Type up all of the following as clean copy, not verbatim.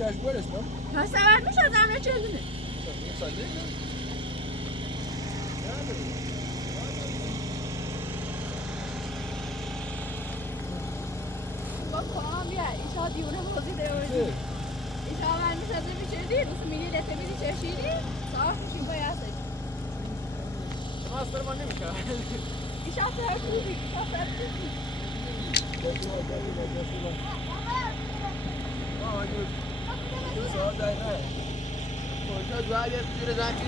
çarşı böylesi lan. Ha severmiş adamla çözünü. Sen değil mi? Bak tamam ya. İnşaat yuvana bozu da öyle. İnşaat vermiş adı bir şey değil. Bu milli defemi içerisinde. Sağ kuşun bayağı sayı. Master var neymiş ya? İnşaat her türlü değil. İnşaat her türlü değil. Aa, gör. Sağ dayına. Koşa dua et, şöyle zanki.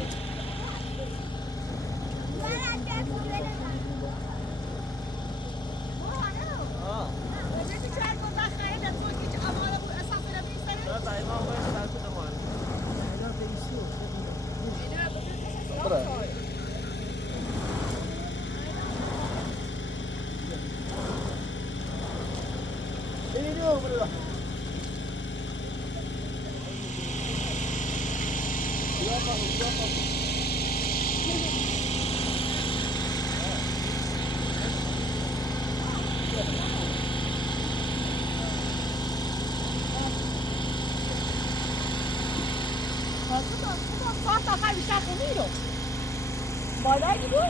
Bayağı gidiyor.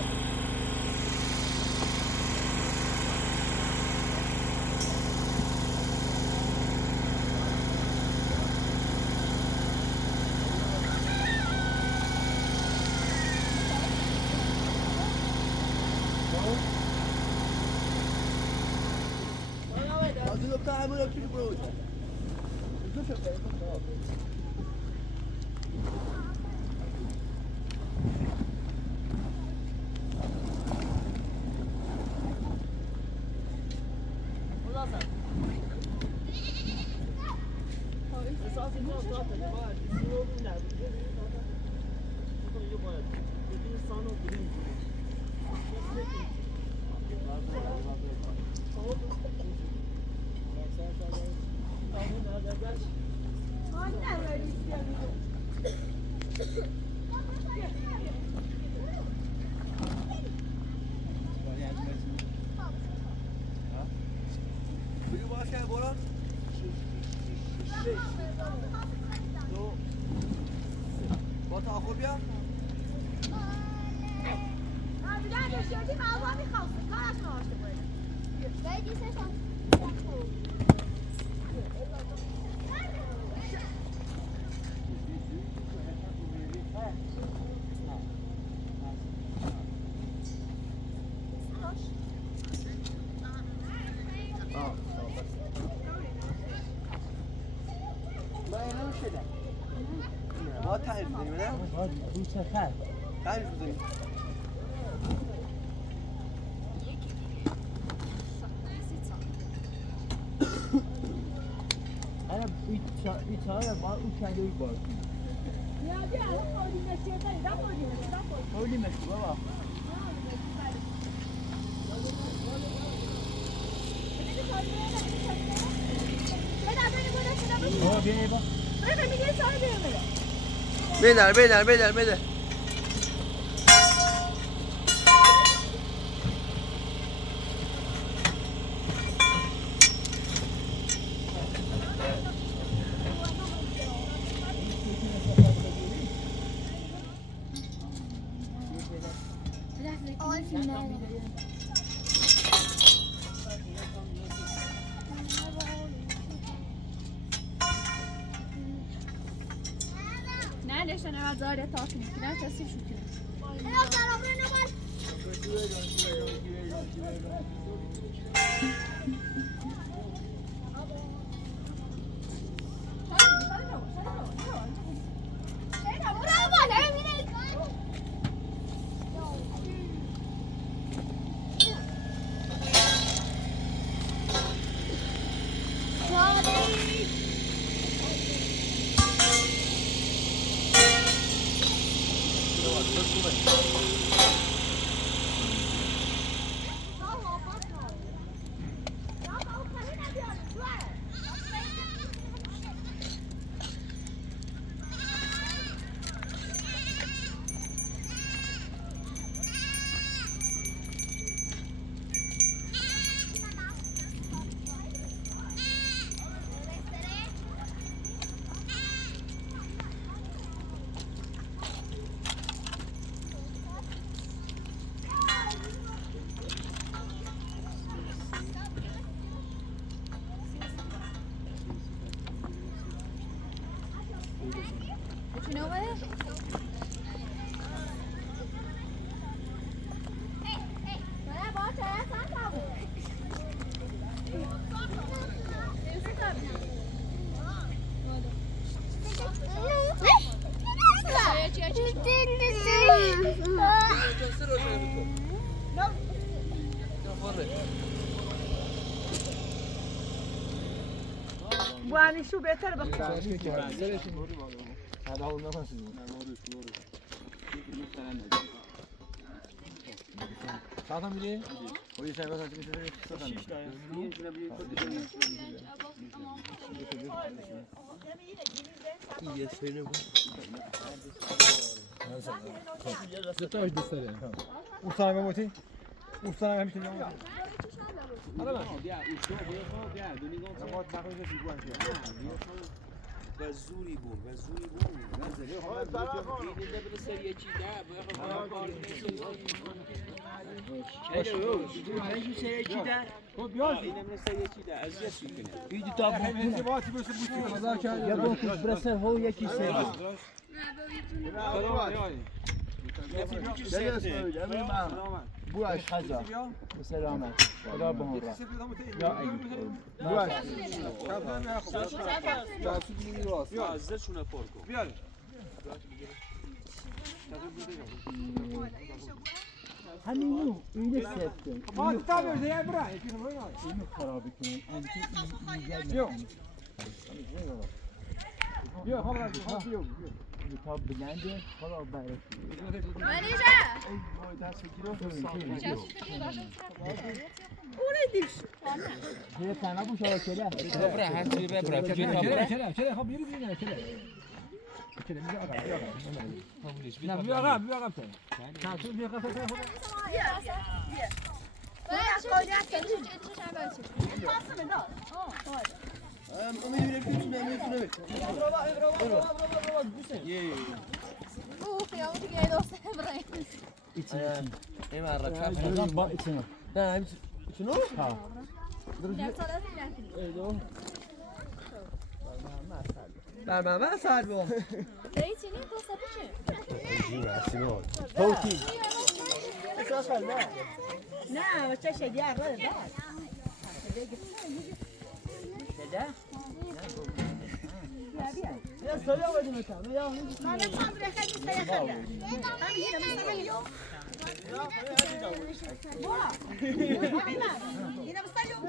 Beyler, beyler, beyler, beyler. Neredeyse evvel zare takip ettiler, teslim şükür. وانی شو بهتر بخور هذا هو النفس ساعة میری؟ خودی سعی بسازی که چه شیش تا یه سینه بود تاش دستاره اوستان بموتی اوستان هم میتونی بموتی حالا من بیا اوستان بیا دونی گفت ما تقریبا دیگه و زوری بود نزله ها این دبل سری چی ده بخوام کار نمیشه سری چی ده خب بیاز این من سری چی ده از چی کنه ایدی تا همین باتی بس بوتی بازار کرد یا دو خوش برسه هو یکی سری بواش خزا سلامت خدا بهون را یا ایوب بواش بیا زشونه پارکو بیا همینو اینو سفتم ما تابع زي برا اینو خراب کنیم انتی بیا خبر بیا کتاب بلنده خدا بارک منیجا وای دست بگیرم اوردیش یه تنها بوش کلا برا هنسی برا چرا خب بیرو بینه چرا نه بیا آقا تا تو بیا قصه خود برنامه ساعت بو توتی نه چه شدی آقا يا سلام ودي متى يا ما نفهم رح نجي سيخلى هنا مستلو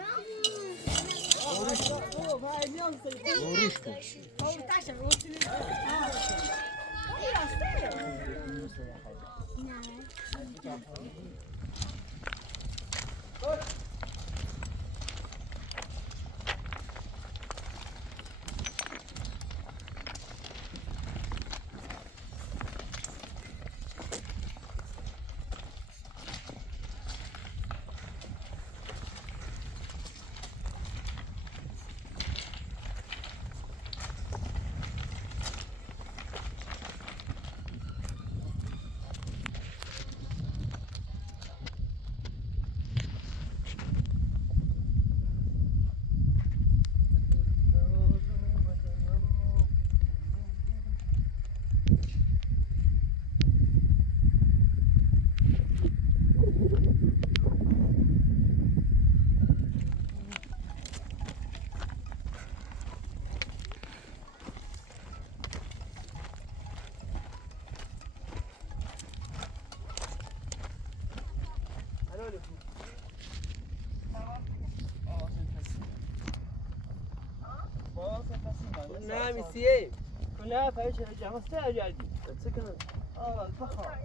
نعم سيء كلها فايش الجامعة استعجل سكن الفخر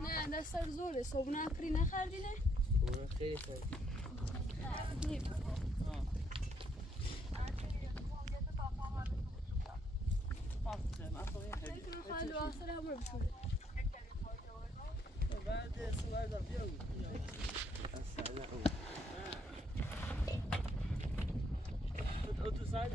نه دستار زوره صبونه پری نخردینه خیلی خیلی خالو آخر همه بشوره بعد سوار دا بیا تو ساعت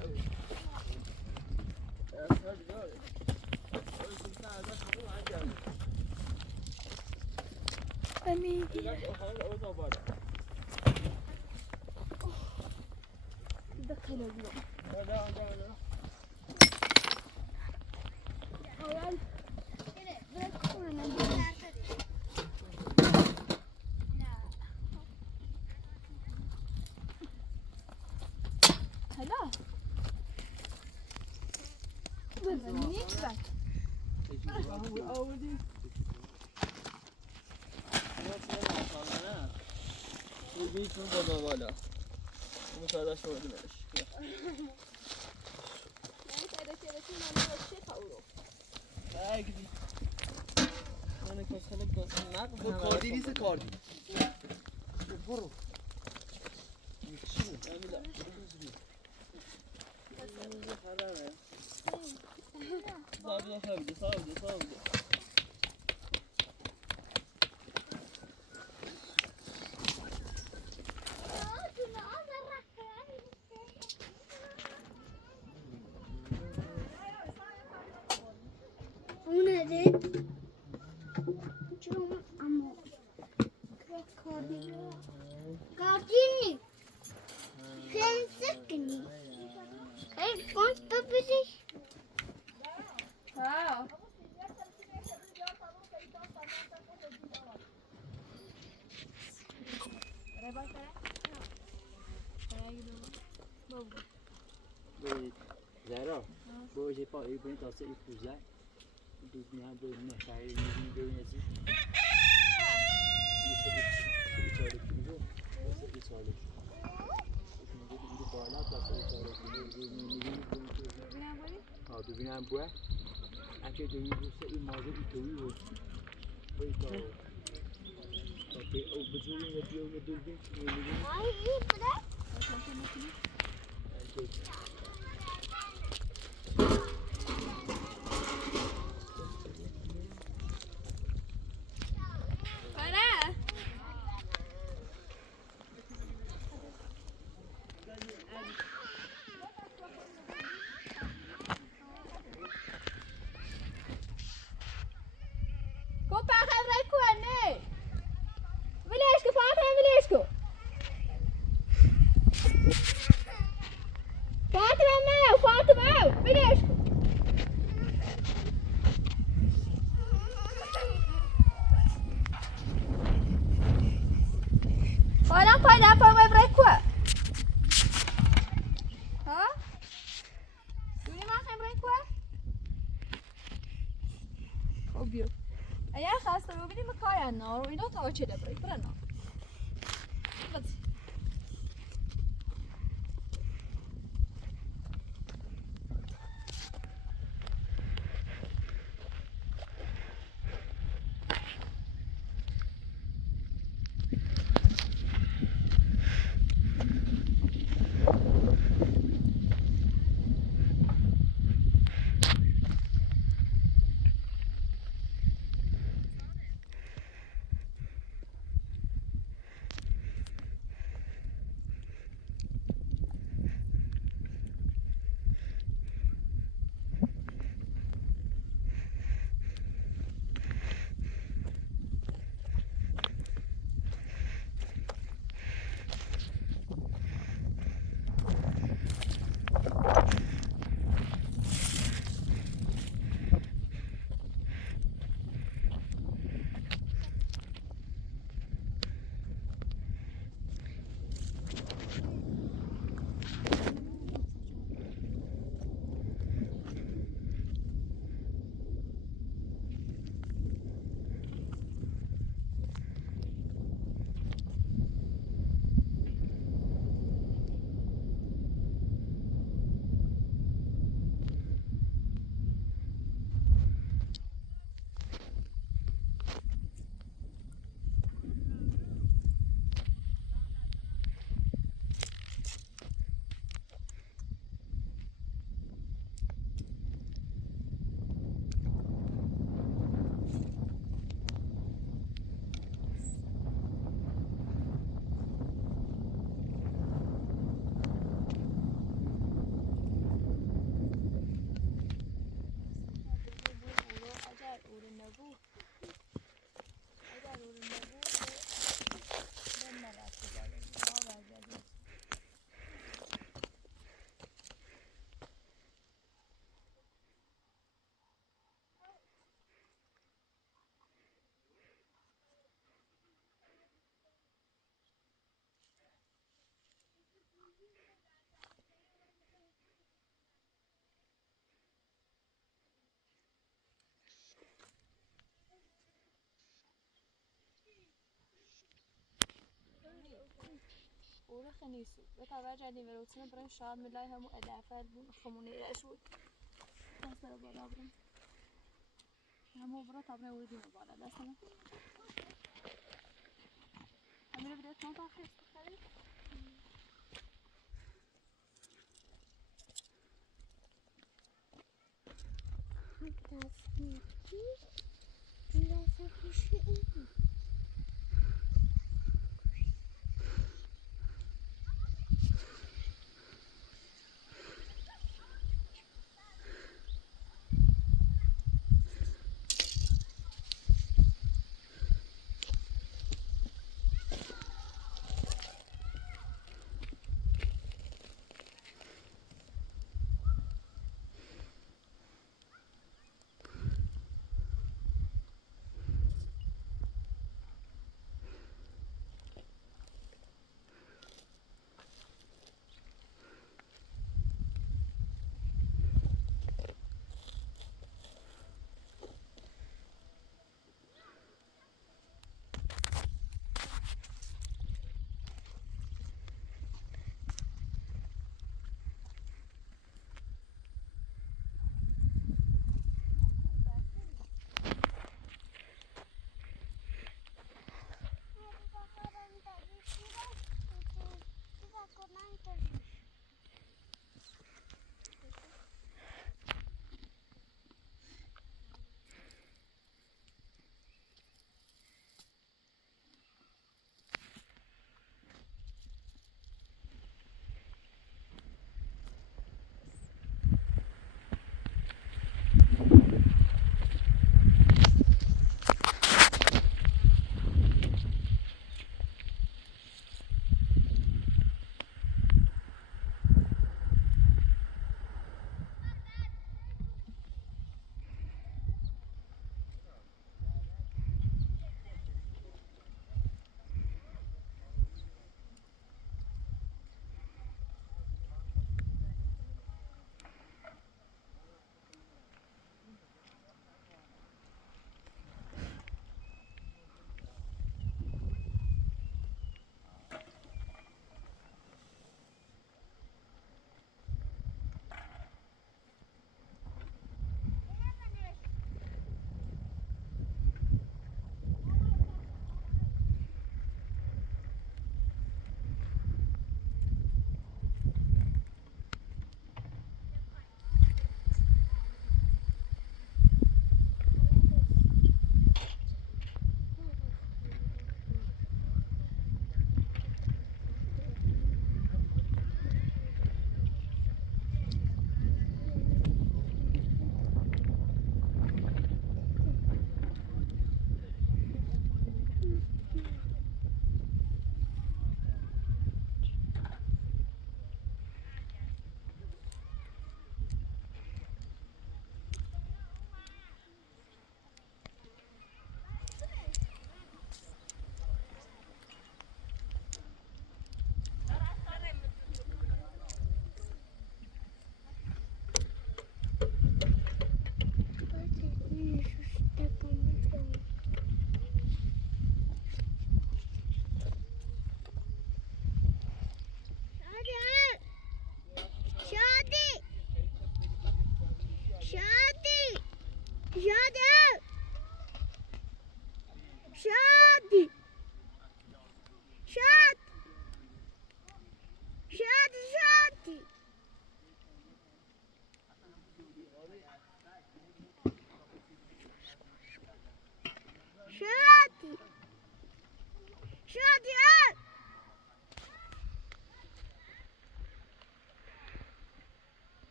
امي دخل اليوم أول بدك تكون نیست بس بیتون بالا بالا مساعدش رو بدونش من کسخل نقل کاردی نیست کاردی برو اونه ده چون اما کاردی کنی خیلی کن بپیشش ها زهرا باشه پا ای بین تاسه ای کوزه دو میان دو نه شهری میبینی دو نزی یه سری کیلو یه سالی اینجا بالا تاسه ای 4 کیلو میبینی ها ببینم بوه اگه دوی روسه این مازه ای توی بود باید تا او بجوری نبیه و ندولبین ای بره بره Koppa gaan we nee. Willesko, Fatima, Willesko. Fatima, Willesko. Olha, pai, dá para vai para cá. Hã? Tu nem mais para cá? Óbvio. اگر خسته ببینیم کار نه اینا تا چه دبری برنا اوره خنیسو و تا جدی وروتن برای شاد ملای همو ادافع خمونه رشود دست رو بالا برم همو برا تا برای وردی بالا دست من همین رو بدهت نام آخر استخداری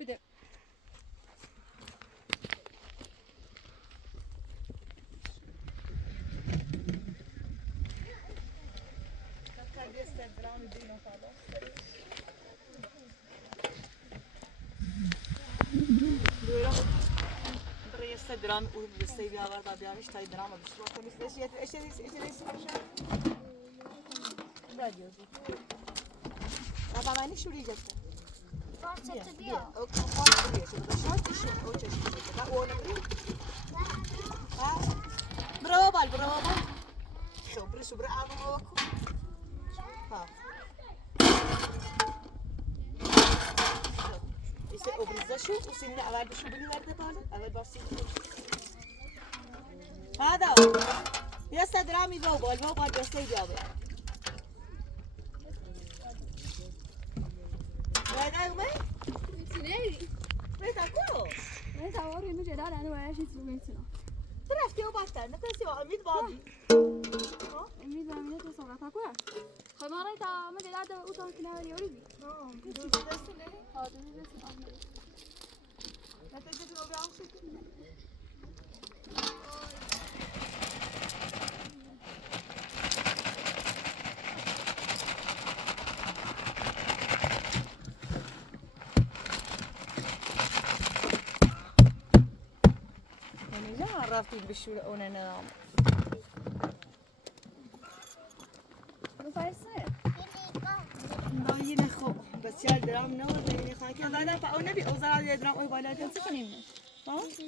بده دست درام اون دستی بیاورد بیاریش تا درام بشو کنی سیت ايش رادیو بابا منی شوری جت Forse بیا. او کافان بیا شو بده شات بشه او چه شده لا اون برو بال خبر شو برو آدم وکو ها ایسه اوبریزه شو و سینه اول بشو بلی ورده بالا اول باسی هذا يا درامي فوق بس يجاوب هذا يومي میتونی؟ بتاكلوا من سواری اینو جدا رنو باید چیزی میتونم. رفتي وبطل نفسي امید بادی امید زمینه تو صحبت کنم. خب ما رای تا ما جدا دو تا کنار یوری. دو دست نه ها دو دست آمده. نتیجه رو بیام شد رفتیم بشور اون نام رو فرسه. دایی نخو بسیار درام نه و دایی نخواه که بعدا پا اون نبی اوزار یه درام اوی بالا دست کنیم.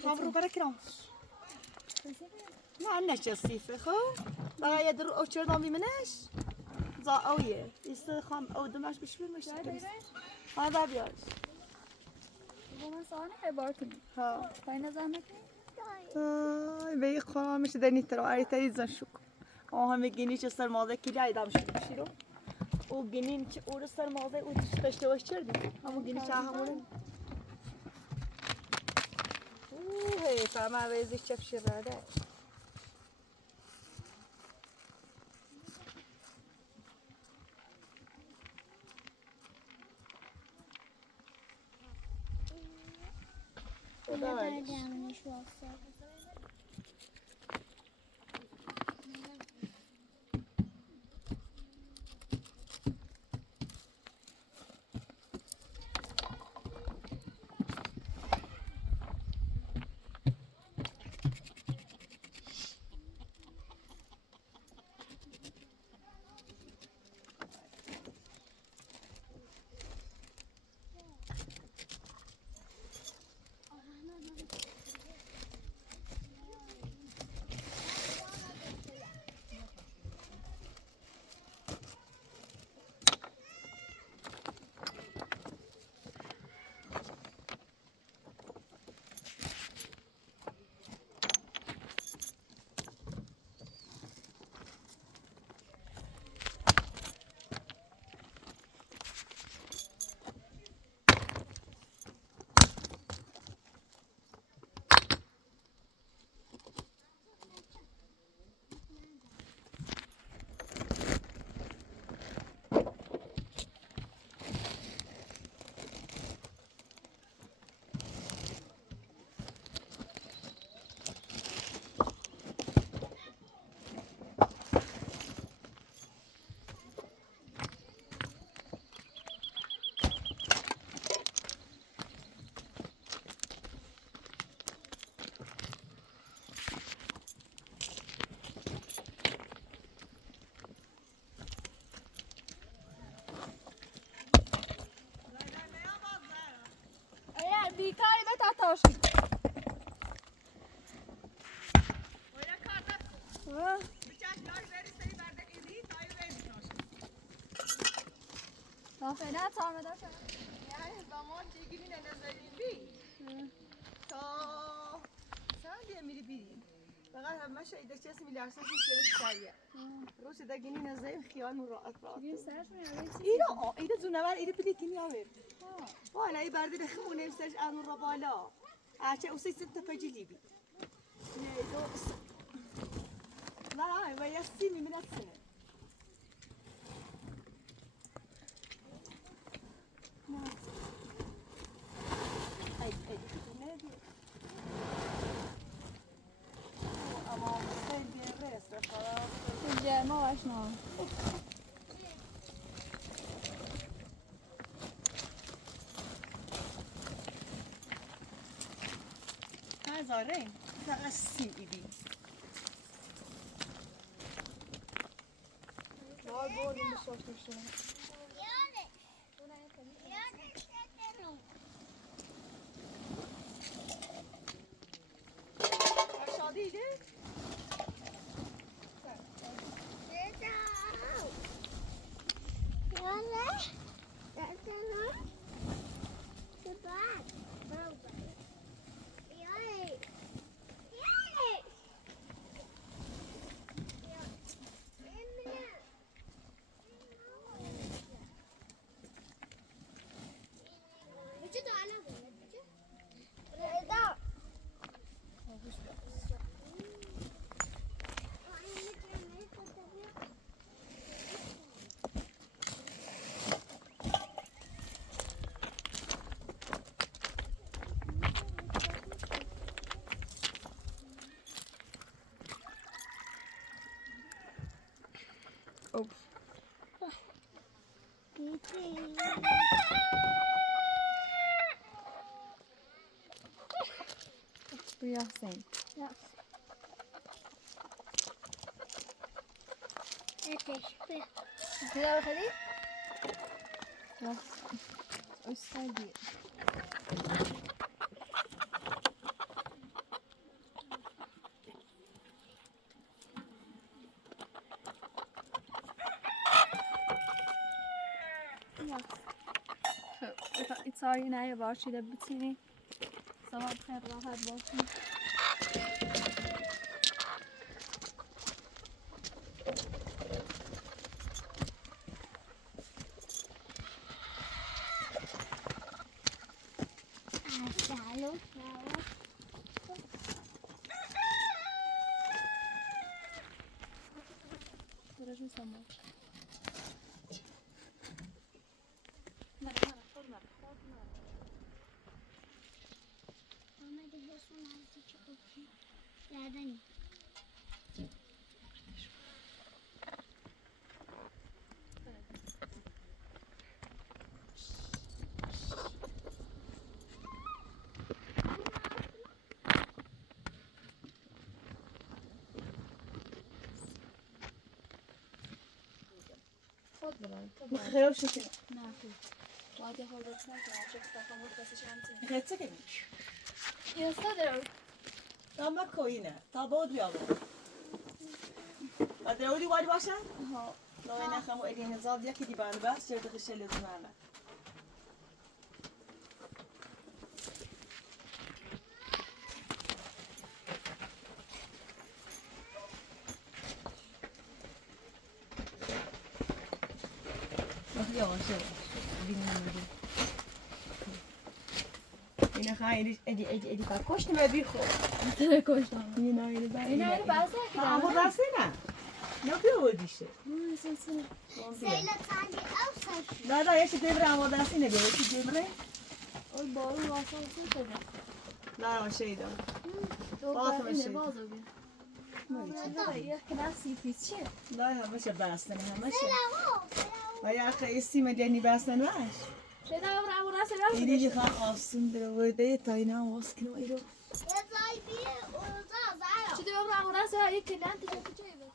هم رو برا کرام نه نشستیفه خو بقا یه درو او چرا دامی منش زا اویه ایسته خام او دمش بشور مشت ها دا بیارش با من سوانه خیلی کنیم. ها پای نظر نکنیم. به خورا میشه دنی ترا آیتا زن شک همه گینی چه سر مازه کلی ایدام شد بشیرو او گینی چه اور سر مازه او داشته باش چردی همون گینی چه همونه هی فهمه ویزی چه بشیر راده بیکاری به تا تاشی. فعلا تا داشت. یعنی زمان دیگری ننظری بی تا سال میری بیریم فقط همه شاید چیزی میلرزه شیشه سریع روز دگینی نزدیم خیال مراعات راحت اینا زونور اینا بلیتینی آور والا ای برده بخمونه نفسش آن را بالا عشان اوسی ست فجلی بی نه و یستی می منسنه ما واشنا هزارين فقط سی ایدی Var bu oyunu sormuştum. شادیده؟ بیا حسین. بیا بخری؟ یا استادی. ایتاری نه باشیده بتونی سواد خیلی راحت باشی. درج میسم. Nereden? خیلی شکر. نه خوب. وادی خورده نکنه. چه استفاده واسه شانسی. خیلی چه کنی؟ یا استاد دام کوینه. تا بود بیام. ادراودی وادی باشه؟ ها. لو نخمو الين زاد يكي دي بان بس جرت خشلي زمانه اینا خیلی ادی کاش نمیدی خو. تره کشتم. اینا اینو بعد. اینا رو بازه که اما بس نه. نبیودیشه. Zeyle tane alsak. نه نه یه چیزی برام آدرسی نبیه یه چیزی بره. اون بارو واسه شده. نه من شیدا. باز اینه بازو بیا. نه یه کلاسی پیچه. نه همشه بس نه همشه. و یا خیلی مدنی بس نه واش. شده برام راست راست. اینی خان آسون درورده تا اینا واس کنم ایرو. Ya zayıfı orada zayıf. شده برام راست یه کلانتی که پیچه بود.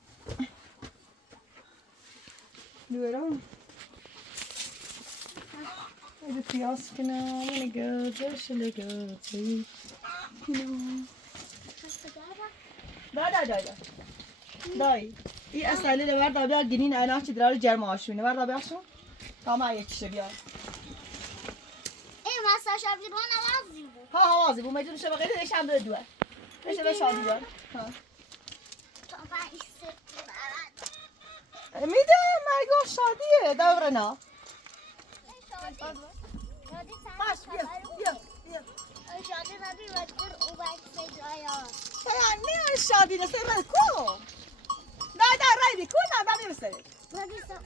Durum. Hadi fiyaskına, beni götür, şöyle götür. Da. Dayı. İyi esnali de var da bir gelin ayna çidrarı cerma aşını var da bir aşın. Tamam yetişir ya. Ey masaj yapıyor bana vazgeçiyor. Ha vazi bu mecbur şebe gele deşem de duvar. Deşe be şadi ya. Ha. Topa hissettim. Mide mergo şadiye devrena. Baş bir. Şadi nabi vakır o vakit secaya. Sen ne şadi ne sen ko? Da ray bir kuna da bir sene. Nabi sen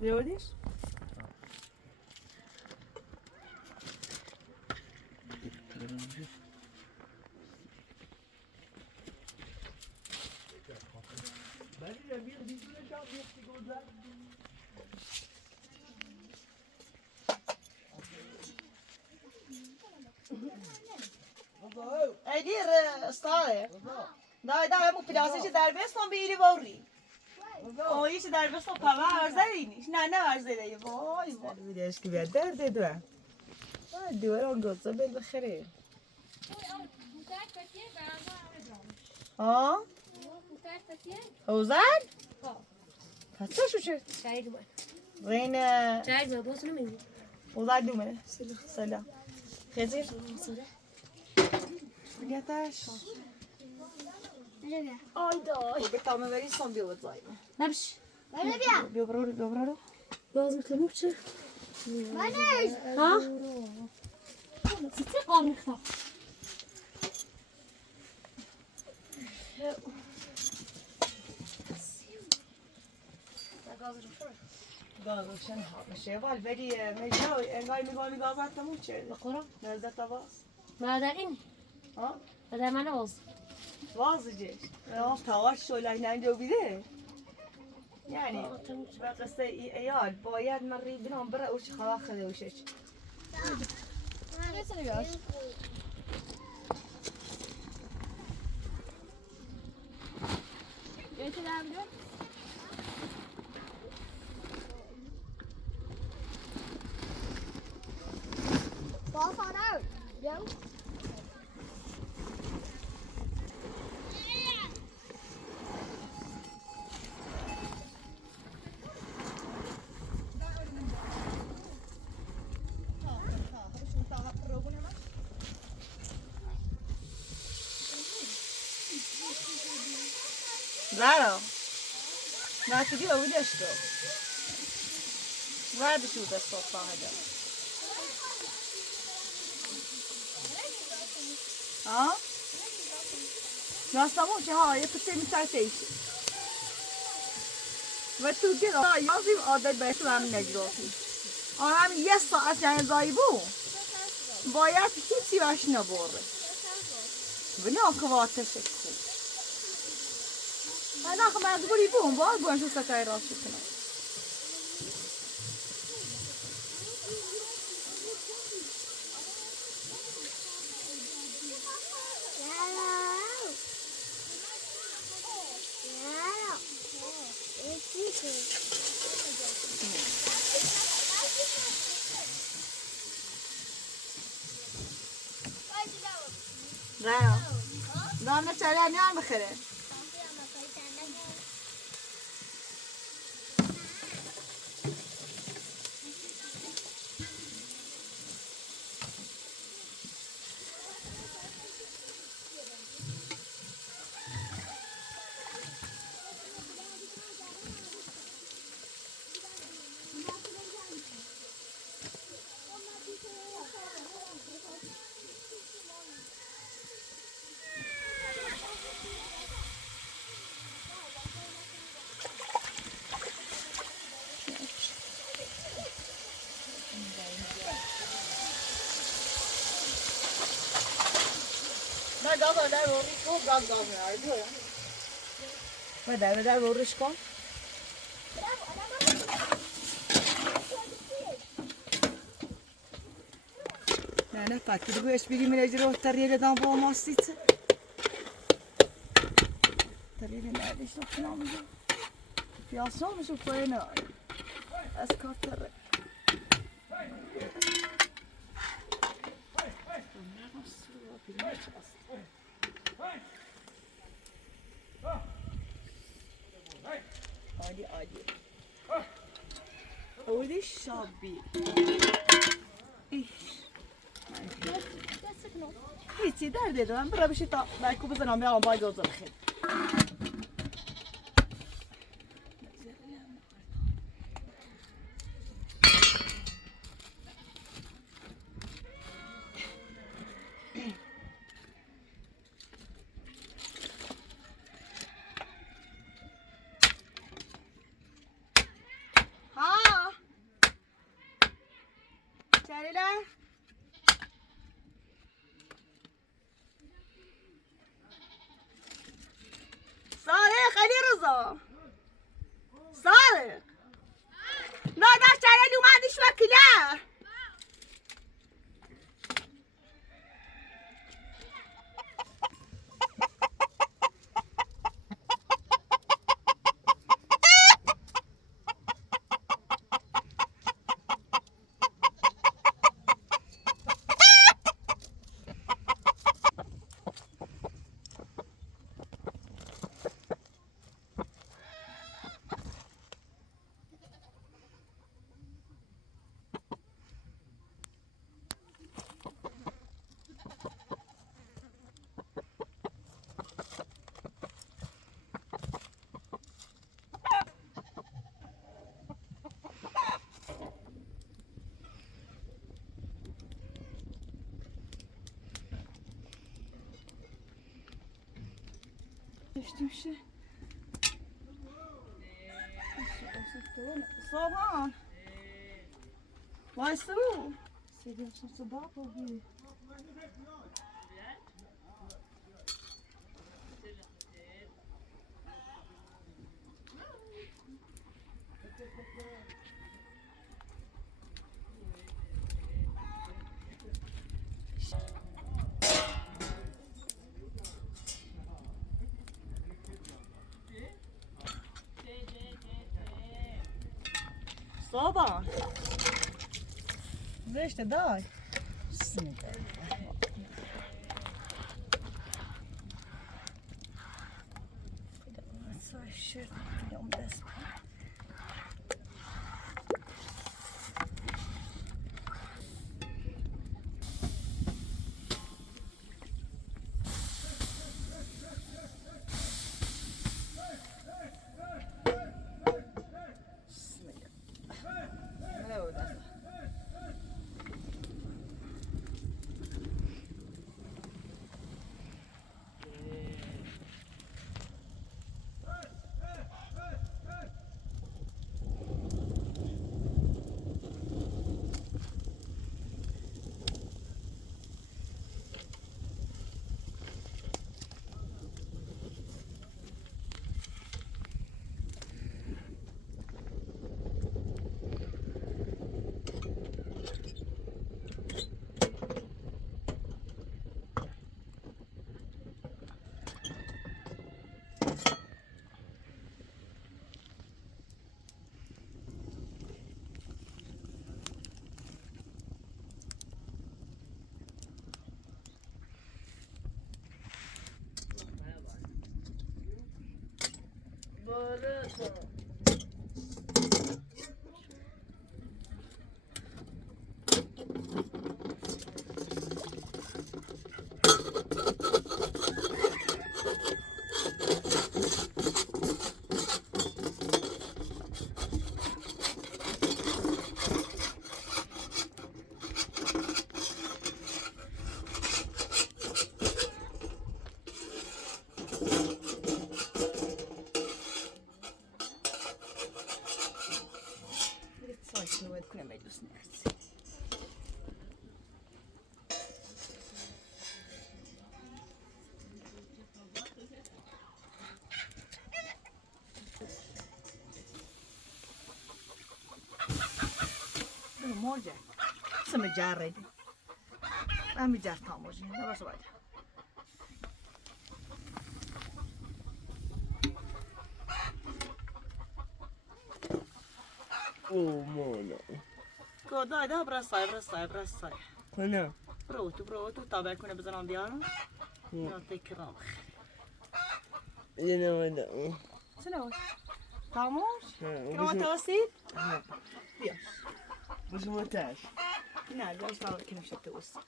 دیوردیش؟ ایدی استاده دای همون پلاسش در بستان بیری باوری آیش در بستان پاما ورزدینیش نه ورزده وای وای بیدش که بیاد درد دو دوار آن گذا بل بخیره ها؟ حوزن؟ پس شو شد؟ زین حوزن دومه سلام خیزیر؟ بگتش آی دای به تامه بری سان بیو بزایی نبش بیو برو بازم تموم چه؟ ها؟ چی قانون خواهد؟ گازشن ها میشه ولی میشه انگار گازت تموم چه بخورم؟ نزدت باز مادرین؟ ها؟ مادر من باز وازجه تاواش شولای ننجو بیده یعنی به قصه ایال باید مری بنام برا اوش خوا خده اوشش Ball fall out. Yo. Claro. ما تجي أودي أشتو. بعد شو ده الصوت هذا. ها؟ ناستمون ها يكتب مثالتيش. و تو كده يازم عادت بهش هم نجروفی. آنم یه ساعت یعنی زایبو. باید هیچی باش نبوره. بنا خواتش خوب. أنا خمس قولي بوم بقول شو سكاي راسي كنا. لا لا نتعلم نعم بخير. بدر روش کن نه فکر بهش بگیم اجرا تریل دام با ماستیت تریل نادش نکنم پیاسون میشه پاینا از کارتر عادي ودي شابي هیچی درد دارم برای بشی تا بایکو بزنم بیارم بای گذار خیلی ها Şeriler. Sarık Ali Rıza. Sarık. Nada şereli umadiş vakile. Geçtim şey. Soğan. Weißt du? Seviyorum sırtı daha kokuyor. Soğan. Weź daj. Coś się ją bez. Saçını ve kremeliyorsun yersin. Morge. Să mergi arăi. Am mergi asta morge. Nu va să vada. Oh, mano. Dai, da, brăsai. Până. Pronto, tá bem quando bezan andiano. Não tem que não. E não vai dar. Se não. Vamos? Não Não tá assim? Mas uma taxa. Não, já estava aqui no chateau aussi.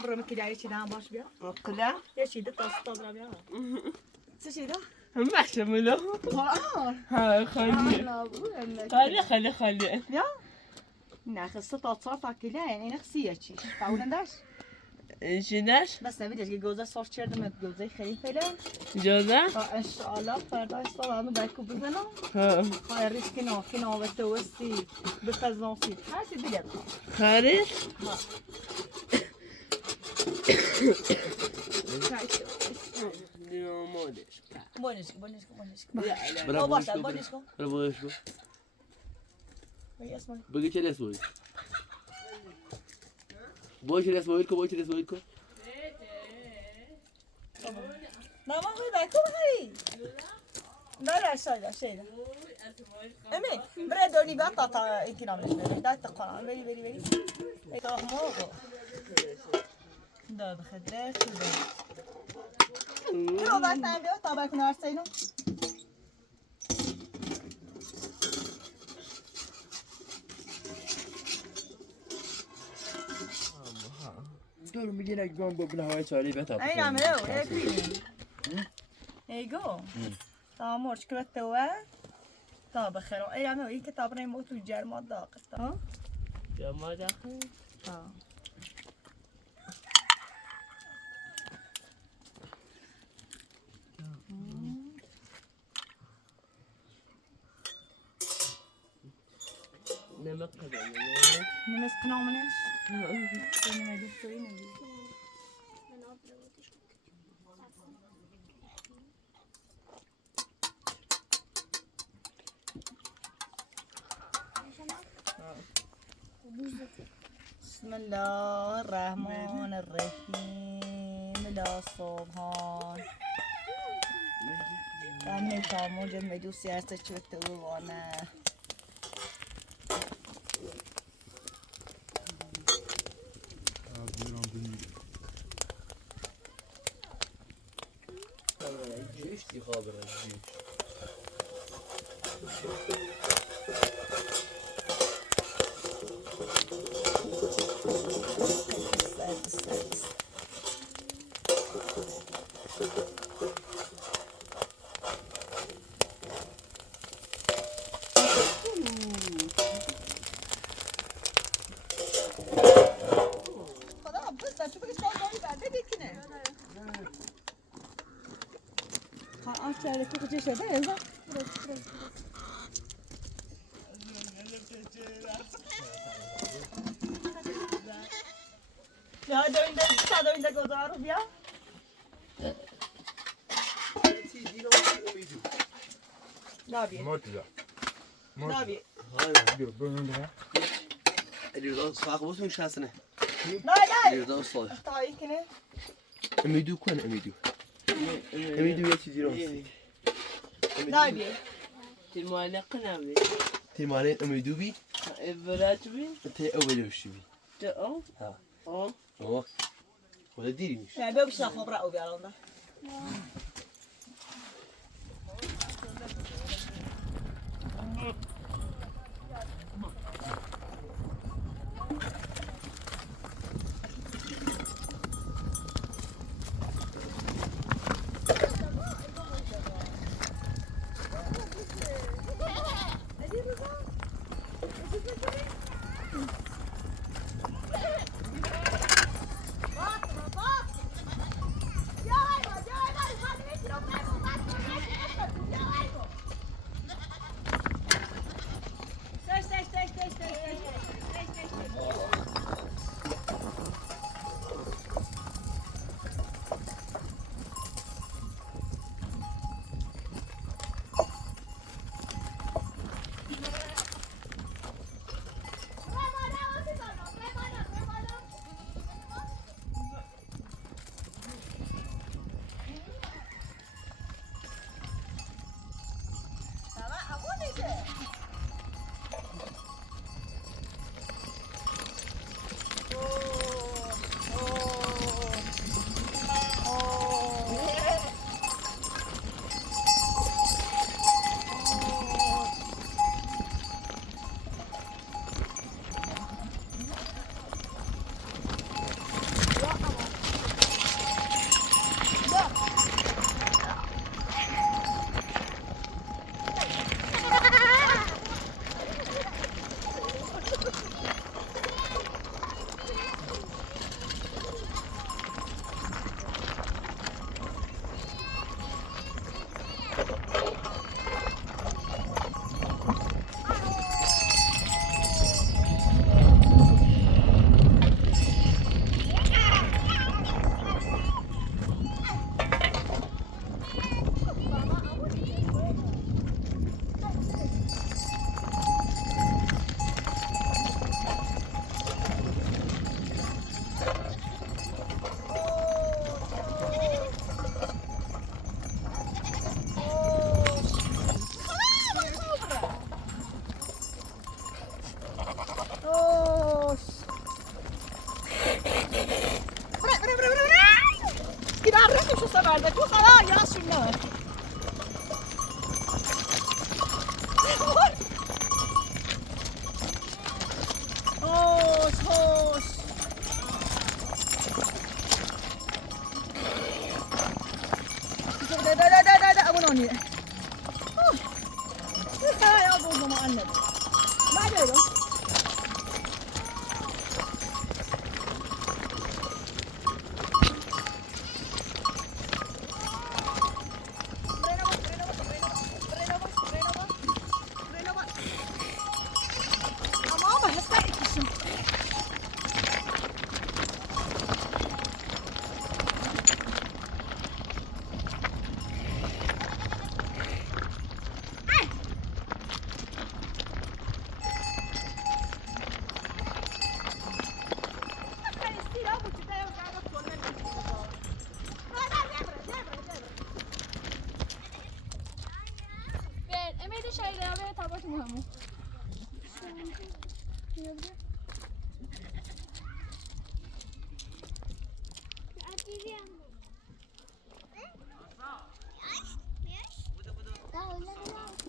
Bruno que daí tirar baixo bem. Kula? Eu te dou tá lá bem. Você tira? محشم له ها خلي Ja? Nou, gisteren tot zo vaak gedaan en nog zie je het. Paulenders? ایشیدش بس نمیدیش که گوزه ساش چردم گوزه خیلی فعلا جوزه تا انشاءالله فردا سال آنو بایکو بزنم ها خواهی ریسک نه و توستی بخزناسی هرچی بیلد خرید دیمامادش بانش کن برا باشه بوش بانش کن برا بوش بگی اسمان بگی چه رسوی باش رسوی کو نه ما خوی بایکو بخری نه شایده امی برای دونی با تا اینکی نامش بری داد تقنان بری تا موقع دا بخدره خوبه برو بس نمیده تا بایکو نارسه اینو دور میگه نگم با بلهای چالی بتا این عملو ایگو تا مرش که بتوه تا بخیرم این عملو این کتاب نیمو تو جرمات داقست ها جمع داخل نمک کدام نمس کنامنش نمیدی توی نمیدی بسم الله الرحمن الرحیم لا صبحان دمی تا موجه میدوسی هسته چوه تو وانه جيش دي خابر الجيش خدا بس شو بگی سال داری بعد بکنه ها آشاره تو چه شده اینجا بیا دوینده گذارو بیا نابیه نابیه اليوم صاحب وصل مش حاسنه نه اليوم صاحب اختایی کنه اميدو كان اميدو يا تيجي روسي نابیه تیمانه کنم تيمارين اميدو بي ابرات بی انت اول وش بي تو او ها او هو ولا ديري مش نه بیا بیشتر خبره او بیارم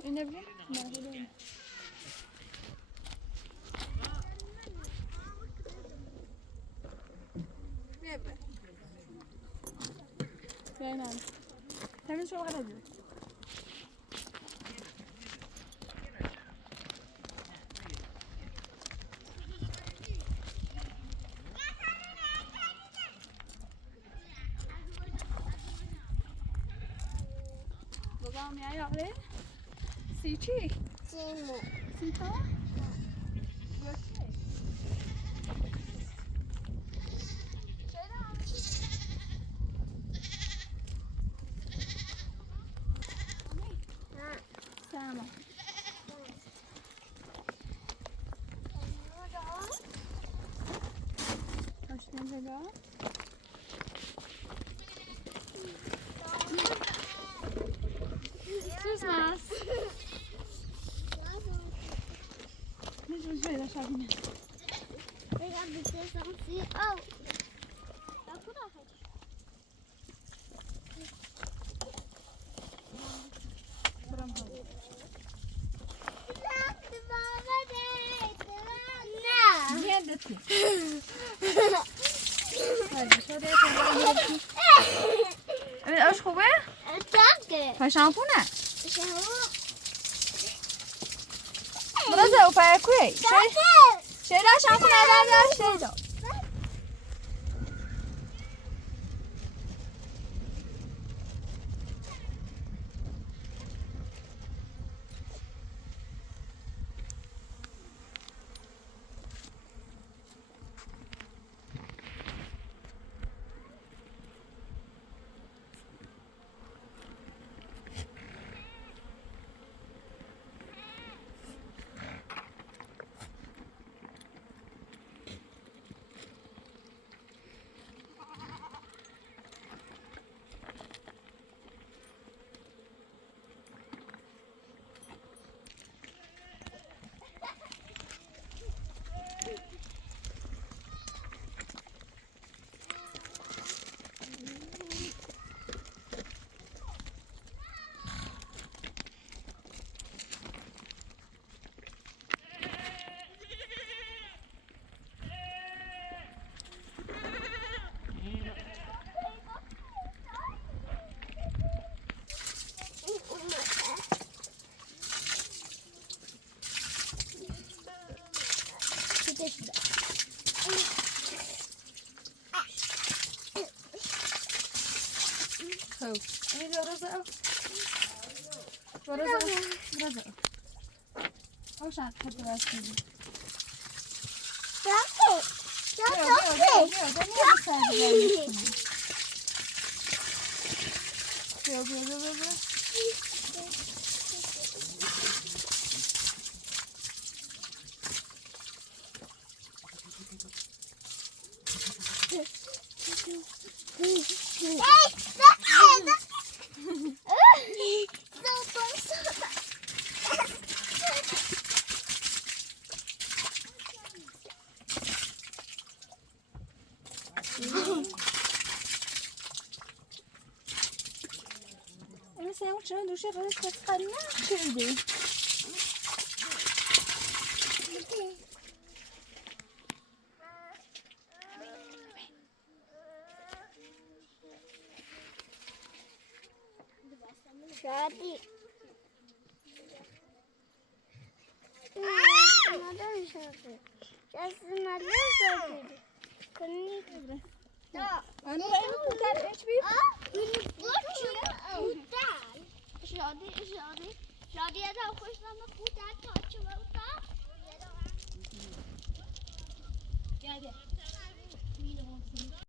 اینه بیا نه بیا تمام شو غلط بابا میای آره سی چی سیمو سی تا سلام Hoşçakalın Zela. Susmaz. Ne çocuğu da şabine. Jag vill se som ser ut. Jag får det här. Buram hava. Neredesin? Hadi şöyle yapalım. Evet, aç خوبه؟ Tack. پای شامپونه؟ Shampoo. برازه و پای کوی؟ شیدا شامپونه دار شیدا. خب این برازه برازه روشن خود راست کنی بیا مثلا اون چرا دوشه خودش بسخری نشده شادي مادر شادي جالس مادر شادي كني لا انا رأيي كنت ايش بيه شادي هذا خوش لما كنت عاد تحكي وقتها يا